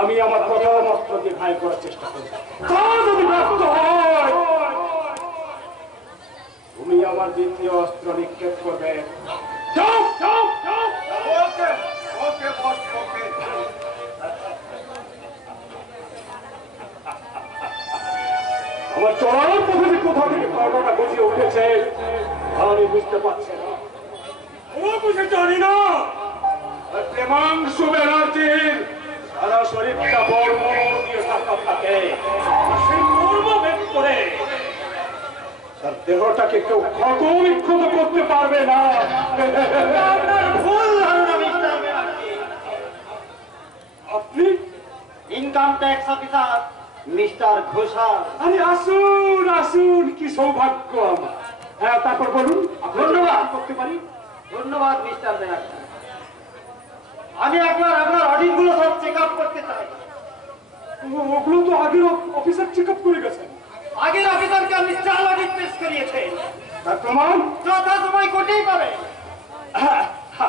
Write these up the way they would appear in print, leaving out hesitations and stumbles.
আমি আমার প্রথম অস্ত্র দিয়ে ঘাই করার চেষ্টা করব। তা যদি ব্যর্থ হয় তুমি আমার দ্বিতীয় অস্ত্র নিক্ষেপ করবে। আমার চলার পথে যে কোথা থেকে পাউডারটা গজিয়ে উঠেছে আমি বুঝতে পারছি না। ও বুঝে জানি না প্রেমাংশু ব্যানার্জির সারা শরীরটা বর্ম দিয়ে ঢাকা থাকে। সেই মর্ম ভেদ করে তার দেহটাকে কেউ ক্ষত বিক্ষত করতে পারবে না। ভুল ধারণা মিস্টার ব্যানার্জি। আপনি income tax officer mister Ghoshal. আরে আসুন আসুন, কি সৌভাগ্য আমার। হ্যাঁ, তারপর বলুন। ধন্যবাদ করতে পারি। ধন্যবাদ মিস্টার ব্যানার্জি। আমি একবার আপনার অডিট গুলো সব চেক আপ করতে চাই। ওগুলো তো আগের অফিসার চেক আপ করে গেছেন। আগের অফিসারকে আপনি 4 অডিট পেশ করিয়েছেন, তার প্রমাণ যথা সময় কোর্টেই পাবে।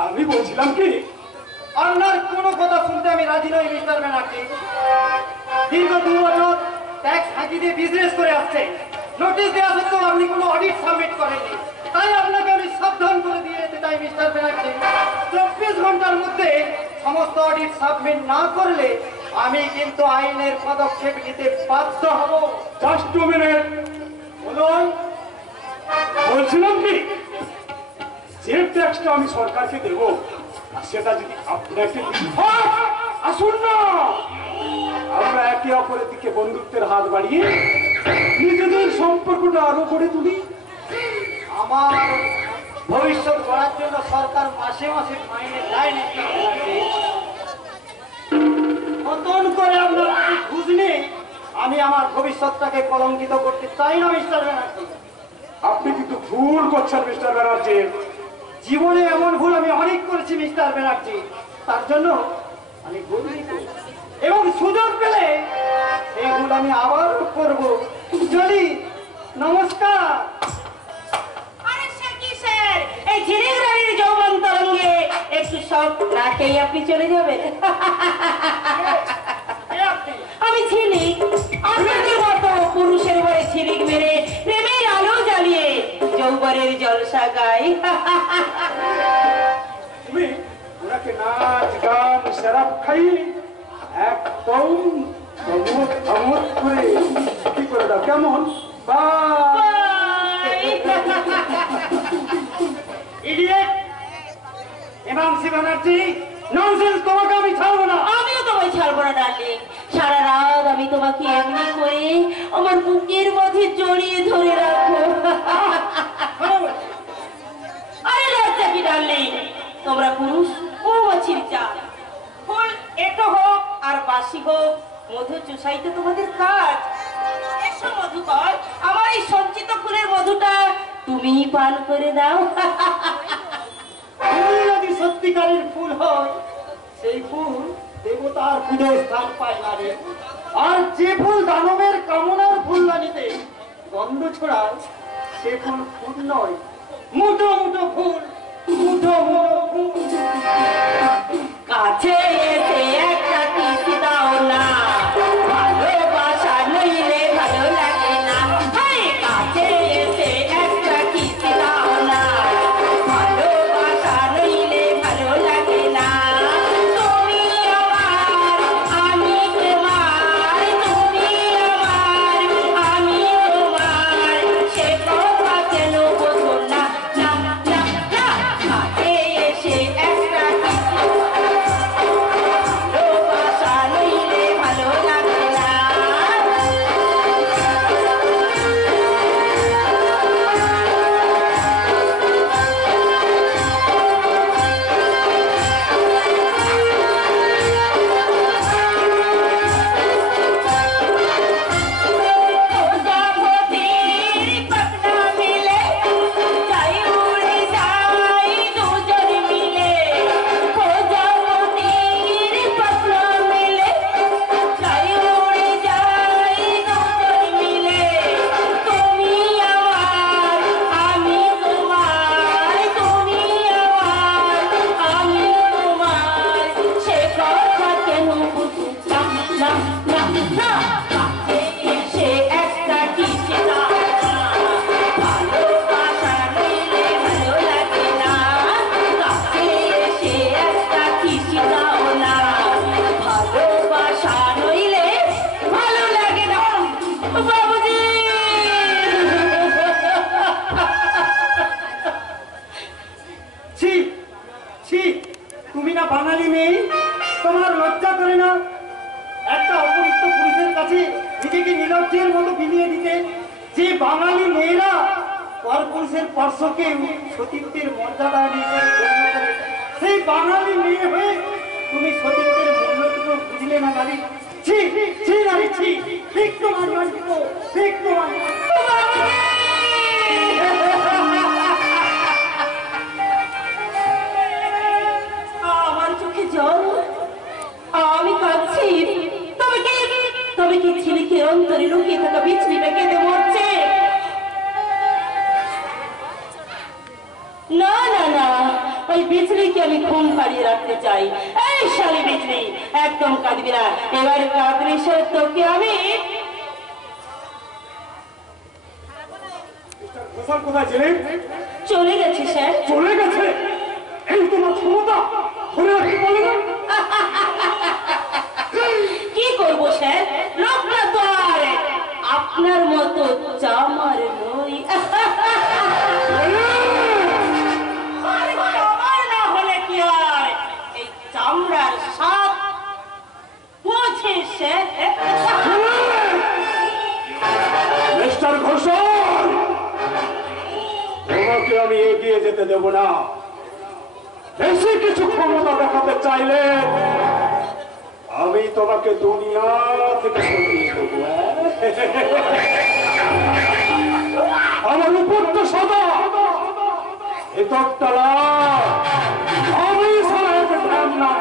আমি বলছিলাম কি, আপনার কোনো কথা শুনতে আমি রাজি নই মিস্টার ব্যানার্জি। দীর্ঘ 2 বছর ট্যাক্স ফাঁকি দিয়ে বিজনেস করে আসছেন, নোটিশ দেওয়া সত্ত্বেও আপনি কোনো অডিট সাবমিট করেননি। তাই আপনাকে আমি সাবধান করে দিয়ে যেতে চাই মিস্টার ব্যানার্জি, 24 ঘন্টার মধ্যে সমস্ত অডিট সাবমিট না করলে আমি কিন্তু আইনের পদক্ষেপ নিতে বাধ্য হব। Just 2 minute. বলুন। বলছিলাম কি, যে ট্যাক্সটা আমি সরকারকে দেব আর সেটা যদি আপনাকে আসুন না, আমরা একে অপরের দিকে বন্ধুত্বের হাত বাড়িয়ে নিজেদের সম্পর্কটা আরো করে তুলি। আমার ভবিষ্যৎ গড়ার জন্য সরকার মাসে মাসে মাইনে দেয় না। নতুন করে আপনার ঘুষ নেই, আমি আমার ভবিষ্যৎটাকে কলঙ্কিত করতে চাই না মিস্টার ব্যানার্জি। আপনি কিন্তু ভুল করছেন মিস্টার ব্যানার্জি। জীবনে এমন ভুল আমি অনেক করেছি মিস্টার ব্যানার্জি, তার জন্য আমি গর্বিত এবং সুযোগ পেলে এই ভুল আমি আবার করব। চলি, নমস্কার। এই ঝিলিক রানীর যৌবন তরঙ্গে একটু সব রাখেই আপনি চলে যাবেন। আমি ঝিলিক, আপনাদের মতো পুরুষের বলে ঝিলিক মেরে প্রেমের আলো জ্বালিয়ে যৌবনের জলসা গাই। তুমি ওনাকে নাচ গান শরাব খাইয়ে একদম ধমক করে কি করে দাও, কেমন? ইডিয়েট এমএমসি ব্যানার্জি, ননসেন্স, তোমাকে আমি ছাড়বো না। আমিও তোমায় ছাড়বো না ডার্লিং। সারা রাত আমি তোমাকে এমনি করে আমার বুকের মধ্যে জড়িয়ে ধরে রাখবো। আরে লজ্জা কি ডার্লিং, তোমরা পুরুষ মৌমাছির জাত। ফুল এটো হোক আর বাসি হোক, মধু চুষাই তো তোমাদের কাজ। এসো মধুকর, আমার এই সঞ্চিত ফুলের মধুটা তুমি পান করে দাও। ফুল যদি সত্যিকারের ফুল হয়, সেই ফুল দেবতার পুজোয় স্থান পায় না রে। আর যে ফুল দানবের কামনার ফুলদানিতে গন্ধ ছড়ায়, সে ফুল ফুল নয়, মুঠো মুঠো ফুল, মুঠো মুঠো ফুল। কাছে এসে একটা কিস দাও না, ভালোবাসা নইলে ভালো লাগে না। কাছে এসে একটা কিস দাও না, ভালোবাসা নইলে ভালো লাগে না। তুমি আমার, আমি তোমার, তুমি আমার, আমি তোমার, সে কথা কেন বোঝো না? না না না, কাছে এসে একটা কিস লজ্জা করে না একটা অপরিচিত পুরুষের কাছে নিজেকে নির্লজ্জের মতো বিলিয়ে দিতে? যে বাঙালি মেয়েরা পরপুরুষের স্পর্শকে সতীত্বের মর্যাদা নিয়ে গণ্য করে, সেই বাঙালি মেয়ে হয়ে তুমি সতীত্বের মূল্যটুকু বুঝলে না নারী? ছি ছি নারী ছি, ঠিক তোমার মানব, ঠিক তোমার আমার চোখে জল, আমি কাঁদছি। তবে কি ছেলেকে অন্তরে লুকিয়ে থাকা বিছড়িটা কেঁদে মরছে? না না না, ওই বিজলিকে আমি ঘুম পাড়িয়ে রাখতে চাই। এই শালি বিজলি, একদম কাঁদবি না। এবার কাঁদলে সে তোকে আমি। ঘোষাল কোথায় ছিলেন? চলে গেছে স্যার। চলে গেছে? এই তোমার ক্ষমতা, ধরে রাখতে পারলে না? কি করবো স্যার, লোকটা তো আর আপনার মতো চামার নই। চামার না হলে কি আর এই চামড়ার স্বাদ বোঝে স্যার? মিস্টার ঘোষাল, তোমাকে আমি এগিয়ে যেতে দেব না। বেশি কিছু ক্ষমতা দেখাতে চাইলে আমি তোমাকে দুনিয়া থেকে সরিয়ে দেবো। আমার উপর তো সদা ভেতরটা লাল, আমি সারা ঠান্ডা।